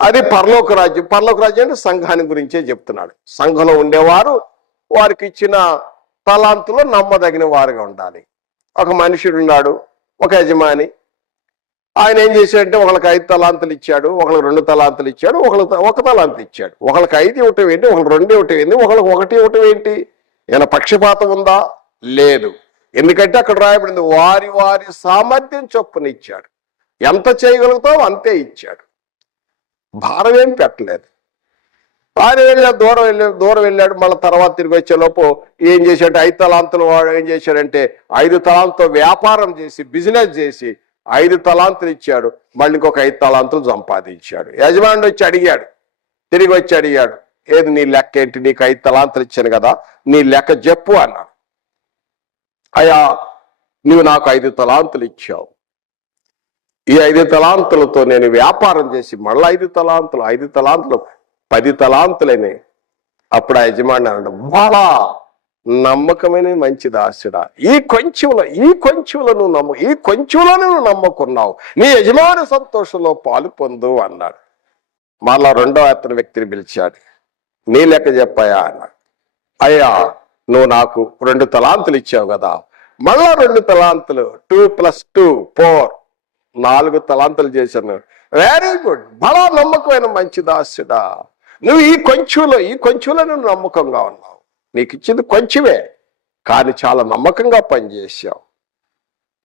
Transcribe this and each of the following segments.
అది పరలోక రాజ్యం. పరలోక రాజ్యం అంటే సంఘాన్ని గురించే చెప్తున్నాడు. సంఘంలో ఉండేవారు వారికి ఇచ్చిన తలాంతులో నమ్మదగిన వారుగా ఉండాలి. ఒక మనుషుడు ఉన్నాడు, ఒక యజమాని. ఆయన ఏం చేశాడంటే ఒకళ్ళకి 5 తలాంతులు ఇచ్చాడు, ఒకళ్ళకి 2 తలాంతులు ఇచ్చాడు, ఒకళ్ళకి 1 తలాంతు ఇచ్చాడు. ఒకళ్ళకి 5 ఇవ్వటం ఏంటి, ఒకళ్ళకి 2 ఇవ్వటం ఏంటి, ఒకళ్ళకి 1 ఇవ్వటం ఏంటి? ఏమైనా పక్షపాతం ఉందా? లేదు. ఎందుకంటే అక్కడ రాయబడింది వారి వారి సామర్థ్యం చొప్పున ఇచ్చాడు. ఎంత చేయగలుగుతావు అంతే ఇచ్చాడు. భారం ఏం పెట్టలేదు. ఆయన వెళ్ళాడు, దూరం వెళ్ళాడు. మళ్ళీ తర్వాత తిరిగి వచ్చేలోపు ఏం చేశాడు? 5 తలాంతులు వాడు ఏం చేశాడంటే 5 తలాంతులతో వ్యాపారం చేసి బిజినెస్ చేసి 5 తలాంతులు ఇచ్చాడు. మళ్ళీ ఇంకొక 5 తలాంతులు సంపాదించాడు. యజమానుడు వచ్చి అడిగాడు, తిరిగి వచ్చి అడిగాడు, ఏది నీ లెక్క ఏంటి? నీకు 5 తలాంతులు ఇచ్చాను కదా, నీ లెక్క చెప్పు అన్నాడు. అయ్యా, నువ్వు నాకు 5 తలాంతులు ఇచ్చావు. ఈ 5 తలాంతులతో నేను వ్యాపారం చేసి మళ్ళీ 5 తలాంతులు 10 తలాంతులైనాయి. అప్పుడు ఆ యజమాని అన్నాడు, బాలా నమ్మకమైన మంచి దాసుడా, ఈ కొంచెంలో నువ్వు నమ్మకున్నావు, నీ యజమాని సంతోషంలో పాలు పొందు అన్నాడు. మళ్ళా 2వ అతని వ్యక్తిని పిలిచాడు, నీ లెక్క చెప్పాయా అన్నాడు. అయ్యా, నువ్వు నాకు 2 తలాంతులు ఇచ్చావు కదా, మళ్ళా 2 తలాంతులు 2 + 2 4 4 తలాంతులు చేశాను. వెరీ గుడ్, బలా నమ్మకమైన మంచి దాసుడా, నువ్వు ఈ కొంచెంలో నువ్వు నమ్మకంగా ఉన్నావు. నీకు ఇచ్చింది కొంచెమే, కానీ చాలా నమ్మకంగా పనిచేసావు.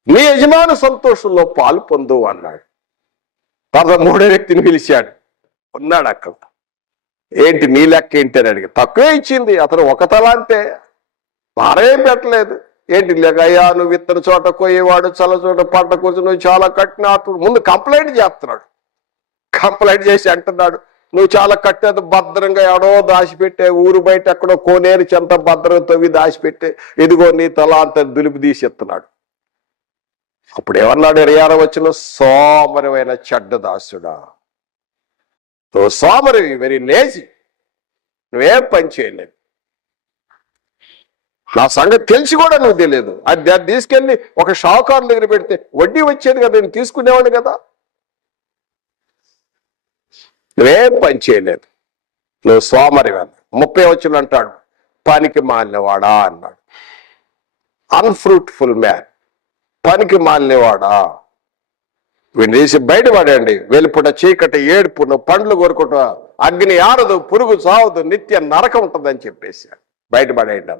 నీ యజమాని సంతోషంలో పాలు పొందు అన్నాడు. తర్వాత 3వ వ్యక్తిని పిలిచాడు, ఉన్నాడు అక్కడ. ఏంటి నీ లెక్క ఏంటి అని అడిగి, తక్కువే ఇచ్చింది. అతను 1 తలాంతే, భారం పెట్టలేదు. ఏంటి లేక, అయ్యా నువ్వు ఇతర చోట కోయేవాడు, చల్ల చోట పంట కూర్చొని నువ్వు చాలా కట్టిన. ముందు కంప్లైంట్ చేస్తున్నాడు. కంప్లైంట్ చేసి అంటున్నాడు, నువ్వు చాలా కట్టేది భద్రంగా ఎడో దాచిపెట్టే, ఊరు బయట ఎక్కడో కోనేరు చెంత భద్రంగా తవ్వి దాచిపెట్టే, ఇదిగో నీ తల అంత దులిపి తీసిస్తున్నాడు. అప్పుడు ఏమన్నాడు? 26వ వచనం, సోమరివైన చెడ్డ దాసుడా, నువ్వు సోమరివి, వెరీ లేజీ, నువ్వేం పని చేయలేదు. నా సంగతి తెలిసి కూడా నువ్వు తెలియదు. అది తీసుకెళ్ళి ఒక షావుకారు దగ్గర పెడితే వడ్డీ వచ్చేది కదా, నేను తీసుకునేవాడు కదా. నువ్వేం పని చేయలేదు, నువ్వు సోమరివని. 30వ వచనం అంటాడు, పనికి మాలినవాడా అన్నాడు. అన్ఫ్రూట్ఫుల్ మ్యాన్, పనికి మాలినవాడా, వీడిని తీసి బయటపడండి. వెలుపుట చీకటి ఏడుపు, నువ్వు పండ్లు కొరుకుంటా, అగ్ని ఆరదు, పురుగు చావదు, నిత్య నరకం ఉంటుందని చెప్పేసి బయటపడేయండి.